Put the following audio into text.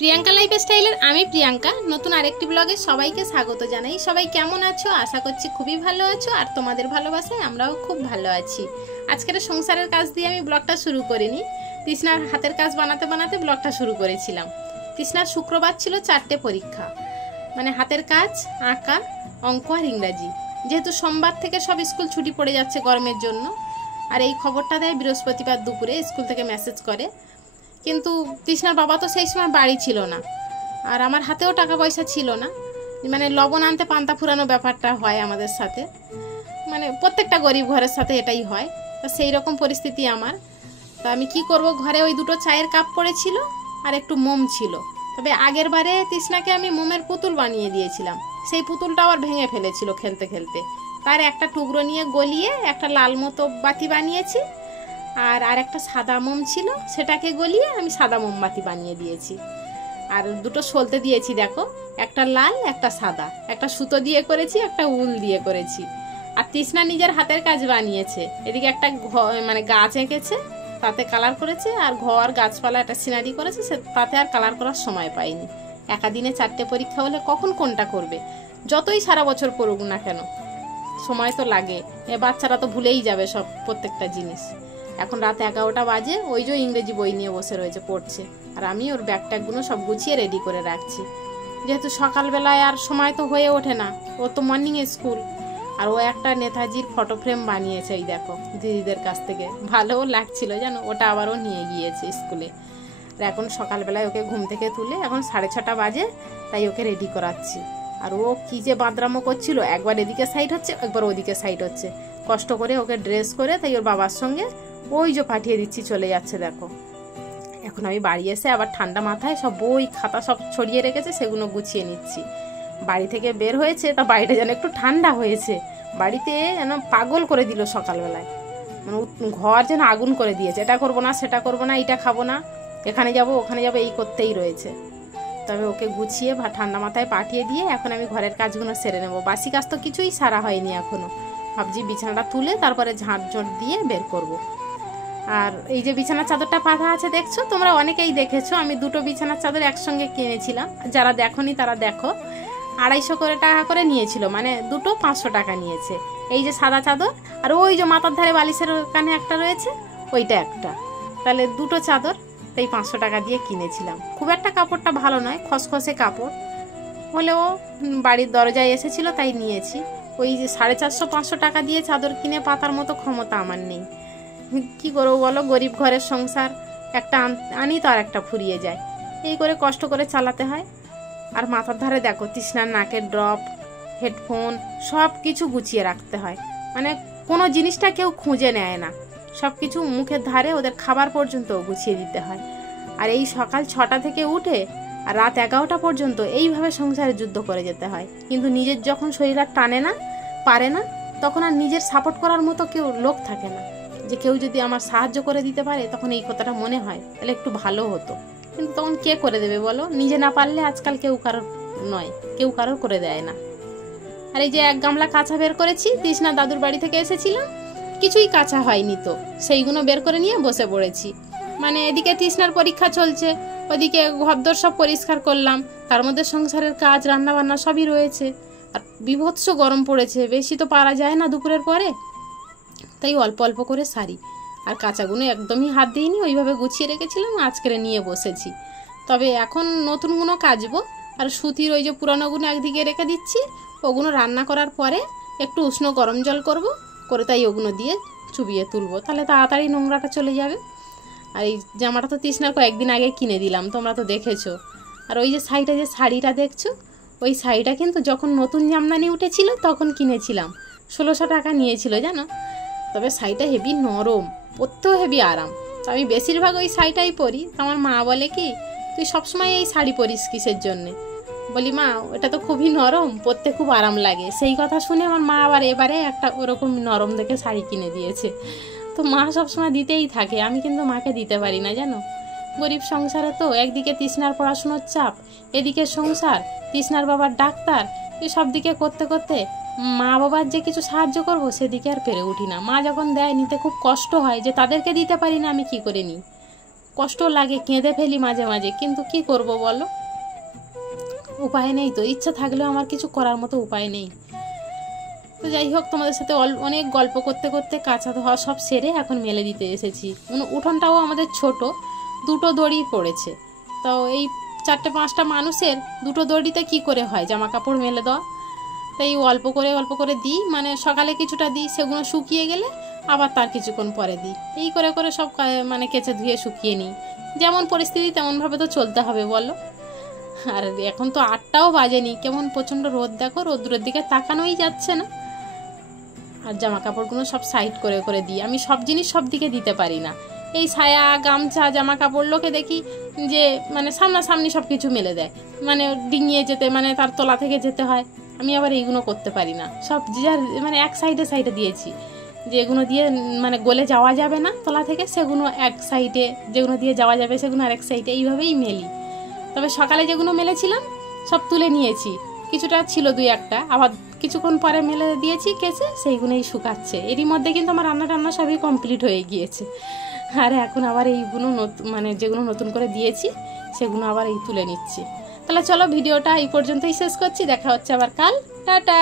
প্রিয়াঙ্কা লাইফস্টাইলের আমি প্রিয়াঙ্কা নতুন আরেকটি ব্লগে সবাইকে স্বাগত জানাই। সবাই কেমন আছো? আশা করছি খুবই ভালো আছো, আর তোমাদের ভালোবাসায় আমরাও খুব ভালো আছি। আজকের সংসারের কাজ দিয়ে আমি ব্লগটা শুরু করিনি, তৃষ্ণার হাতের কাজ বানাতে বানাতে ব্লগটা শুরু করেছিলাম। তৃষ্ণার শুক্রবার ছিল 4টে পরীক্ষা, মানে হাতের কাজ, আঁকা, অঙ্ক আর ইংরাজি। যেহেতু সোমবার থেকে সব স্কুল ছুটি পড়ে যাচ্ছে গরমের জন্য, আর এই খবরটা দেয় বৃহস্পতিবার দুপুরে, স্কুল থেকে মেসেজ করে। কিন্তু তৃষ্ণার বাবা তো সেই সময় বাড়ি ছিল না, আর আমার হাতেও টাকা পয়সা ছিল না। মানে লবণ আনতে পান্তা ফুরানো ব্যাপারটা হয় আমাদের সাথে, মানে প্রত্যেকটা গরিব ঘরের সাথে এটাই হয়। তো সেই রকম পরিস্থিতি আমার। তা আমি কি করব, ঘরে ওই দুটো চায়ের কাপ পড়েছিল আর একটু মোম ছিল। তবে আগের বারে তৃষ্ণাকে আমি মোমের পুতুল বানিয়ে দিয়েছিলাম, সেই পুতুলটা আবার ভেঙে ফেলেছিল খেলতে খেলতে। তার একটা টুকরো নিয়ে গলিয়ে একটা লাল মতো বাতি বানিয়েছি, আর একটা সাদা মোম ছিল, সেটাকে গলিয়ে আমি সাদা মোমবাতি বানিয়ে দিয়েছি। আর দুটো সলতে দিয়েছি, দেখো, একটা লাল একটা সাদা, একটা সুতো দিয়ে করেছি, একটা উল দিয়ে করেছি। আর তৃষ্ণা নিজের হাতের কাজ বানিয়েছে। এদিকে একটা মানে গাছ এঁকেছে, তাতে কালার করেছে, আর ঘর গাছপালা একটা সিনারি করেছে, তাতে আর কালার করার সময় পাইনি। একা দিনে 4টে পরীক্ষা হলে কখন কোনটা করবে? যতই সারা বছর পড়ুক না কেন, সময় তো লাগে। বাচ্চারা তো ভুলেই যাবে সব প্রত্যেকটা জিনিস। এখন রাত 11টা বাজে, ওই যে ইংরেজি বই নিয়ে বসে রয়েছে, পড়ছে। আর আমি ওর ব্যাগ ট্যাগগুলো সব গুছিয়ে রেডি করে রাখছি, যেহেতু সকালবেলায় আর সময় তো হয়ে ওঠে না, ও তো মর্নিংয়ে স্কুল। আর ও একটা নেতাজির ফটো ফ্রেম বানিয়েছে, এই দেখো, দিদিদের কাছ থেকে, ভালোও লাগছিল জানো। ওটা আবারও নিয়ে গিয়েছে স্কুলে। আর এখন সকালবেলায় ওকে ঘুম থেকে তুলে, এখন 6:30 বাজে, তাই ওকে রেডি করাচ্ছি। আর ও কী যে বাদরামো করছিল, একবার এদিকে সাইড হচ্ছে, একবার ওদিকে সাইড হচ্ছে। কষ্ট করে ওকে ড্রেস করে তাই ওর বাবার সঙ্গে ওই যে পাঠিয়ে দিচ্ছি, চলে যাচ্ছে দেখো। এখন আমি বাড়ি এসে আবার ঠান্ডা মাথায় সব বই খাতা সব ছড়িয়ে রেখেছে, সেগুলো গুছিয়ে নিচ্ছি। বাড়ি থেকে বের হয়েছে, তা বাড়িটা যেন একটু ঠান্ডা হয়েছে। বাড়িতে যেন পাগল করে দিল সকালবেলায়, মানে ঘর যেন আগুন করে দিয়েছে। এটা করবো না, সেটা করবো না, এইটা খাবো না, এখানে যাব ওখানে যাব, এই করতেই রয়েছে। তবে ওকে গুছিয়ে ঠান্ডা মাথায় পাঠিয়ে দিয়ে এখন আমি ঘরের কাজগুলো সেরে নেবো। বাসি কাজ তো কিছুই সারা হয়নি এখনো। ভাবছি বিছানাটা তুলে তারপরে ঝাঁট ঝোঁট দিয়ে বের করব। আর এই যে বিছানার চাদরটা পাতা আছে দেখছো, তোমরা অনেকেই দেখেছো, আমি দুটো বিছানার চাদর একসঙ্গে কিনেছিলাম। যারা দেখোনি তারা দেখো, 250 টাকা করে নিয়েছিল, মানে দুটো 500 টাকা নিয়েছে। এই যে সাদা চাদর, আর ওই যে মাথার ধারে বালিশের ওখানে একটা রয়েছে, ওইটা একটা, তাহলে দুটো চাদর এই 500 টাকা দিয়ে কিনেছিলাম। খুব একটা কাপড়টা ভালো নয়, খসখসে কাপড় হলেও বাড়ির দরজায় এসেছিল তাই নিয়েছি। ওই যে 450-500 টাকা দিয়ে চাদর কিনে পাতার মতো ক্ষমতা আমার নেই। কি করবো বলো, গরিব ঘরের সংসার, একটা আনি তো আর একটা ফুরিয়ে যায়, এই করে কষ্ট করে চালাতে হয়। আর মাথার ধারে দেখো, তৃষ্ণার নাকের ড্রপ, হেডফোন সব কিছু গুছিয়ে রাখতে হয়, মানে কোনো জিনিসটা কেউ খুঁজে নেয় না, সব কিছু মুখের ধারে, ওদের খাবার পর্যন্ত গুছিয়ে দিতে হয়। আর এই সকাল 6টা থেকে উঠে আর রাত 11টা পর্যন্ত এইভাবে সংসারে যুদ্ধ করে যেতে হয়। কিন্তু নিজের যখন শরীর আর টানে না, পারে না, তখন আর নিজের সাপোর্ট করার মতো কেউ লোক থাকে না, যে কেউ যদি আমার সাহায্য করে দিতে পারে, তখন এই কথাটা মনে হয় তাহলে একটু ভালো হতো। কিন্তু তখন কে করে দেবে বলো? নিজে না পারলে আজকাল কেউ কারোর নয়, কেউ কারোর করে দেয় না। আর এই যে 1 গামলা কাঁচা বের করেছি, তৃষ্ণা দাদুর বাড়ি থেকে এসেছিলাম, কিছুই কাঁচা হয়নি, তো সেইগুলো বের করে নিয়ে বসে পড়েছি। মানে এদিকে তৃষ্ণার পরীক্ষা চলছে, ওদিকে ঘরদোর সব পরিষ্কার করলাম, তার মধ্যে সংসারের কাজ, রান্না বান্না সবই রয়েছে। আর বিভৎস গরম পড়েছে, বেশি তো পারা যায় না দুপুরের পরে, তাই অল্প অল্প করে সারি। আর কাঁচাগুলো একদমই হাত দিইনি, ওইভাবে গুছিয়ে রেখেছিলাম, আজকে নিয়ে বসেছি। তবে এখন নতুনগুলো কাচবো, আর সুতির ওই যে পুরানোগুলো একদিকে রেখে দিচ্ছি। ওগুলো রান্না করার পরে একটু উষ্ণ গরম জল করব, করে তাই ওগুলো দিয়ে চুবিয়ে তুলবো, তাহলে তাড়াতাড়ি নোংরাটা চলে যাবে। আর এই জামাটা তো তৃষ্ণার কয়েকদিন আগে কিনে দিলাম, তোমরা তো দেখেছো। আর ওই যে সাইডে যে শাড়িটা দেখছো, ওই শাড়িটা কিন্তু যখন নতুন জামদানি উঠেছিল তখন কিনেছিলাম, 1600 টাকা নিয়েছিল জানো। তবে শাড়িটা হেভি নরম, পরতেও হেভি আরাম। তো আমি বেশিরভাগ ওই শাড়িটাই পরি। আমার মা বলে কি, তুই সবসময় এই শাড়ি পরিস কিসের জন্যে? বলি, মা এটা তো খুবই নরম, পরতে খুব আরাম লাগে। সেই কথা শুনে আমার মা আবার এবারে একটা ওরকম নরম দেখে শাড়ি কিনে দিয়েছে। তো মা সবসময় দিতেই থাকে, আমি কিন্তু মাকে দিতে পারি না জানো। গরিব সংসারে তো একদিকে তৃষ্ণার পড়াশুনোর চাপ, এদিকে সংসার, তৃষ্ণার বাবার ডাক্তার, এই সব দিকে করতে করতে মা বাবার যে কিছু সাহায্য করব সেদিকে আর পেরে উঠি না। মা যখন দেয় নিতে খুব কষ্ট হয়, যে তাদেরকে দিতে পারি না আমি কি করে নিই। কষ্ট লাগে, কেঁদে ফেলি মাঝে মাঝে, কিন্তু কি করব বলো, উপায় নেই তো। ইচ্ছা থাকলেও আমার কিছু করার মতো উপায় নেই। তো যাই হোক, তোমাদের সাথে অনেক গল্প করতে করতে কাঁচা ধোয়া সব সেরে এখন মেলে দিতে এসেছি। উঠোনটাও আমাদের ছোট, দুটো দড়ি পড়েছে। তো এই 4-5টা মানুষের দুটো দড়িতে কি করে হয় জামা কাপড় মেলে দেওয়া। তাই অল্প করে দিই, মানে সকালে কিছুটা দিই, সেগুলো শুকিয়ে গেলে আবার তার কিছুক্ষণ পরে দিই। এই করে করে সব মানে কেচে ধুয়ে শুকিয়ে নিই। যেমন পরিস্থিতি তেমনভাবে তো চলতে হবে বলো। আর এখন তো 8টাও বাজেনি, কেমন প্রচণ্ড রোদ, দেখো রোদ্দুরের দিকে তাকানোই যাচ্ছে না। আর জামা কাপড়গুলো সব সাইড করে করে দিই। আমি সব জিনিস সব দিকে দিতে পারি না। এই ছায়া, গামছা, জামা কাপড় লোকে দেখি যে মানে সামনাসামনি সব কিছু মেলে দেয়, মানে ডিঙিয়ে যেতে, মানে তার তলা থেকে যেতে হয়। আমি আবার এইগুলো করতে পারি না। সব যার মানে এক সাইডে দিয়েছি, যেগুলো দিয়ে মানে গলে যাওয়া যাবে না তলা থেকে, সেগুলো এক সাইডে, যেগুলো দিয়ে যাওয়া যাবে সেগুলো আরেক সাইডে, এইভাবেই মেলি। তবে সকালে যেগুলো মেলেছিলাম সব তুলে নিয়েছি, কিছুটা ছিল 2-1টা, আবার কিছুক্ষণ পরে মেলে দিয়েছি কেচে, সেইগুলোই শুকাচ্ছে। এরই মধ্যে কিন্তু আমার রান্না সবই কমপ্লিট হয়ে গিয়েছে। আর এখন আবার এইগুলো মানে যেগুলো নতুন করে দিয়েছি সেগুলো আবার এই তুলে নিচ্ছি। তাহলে চলো ভিডিওটা এই পর্যন্তই শেষ করছি, দেখা হচ্ছে আবার কাল, টাটা।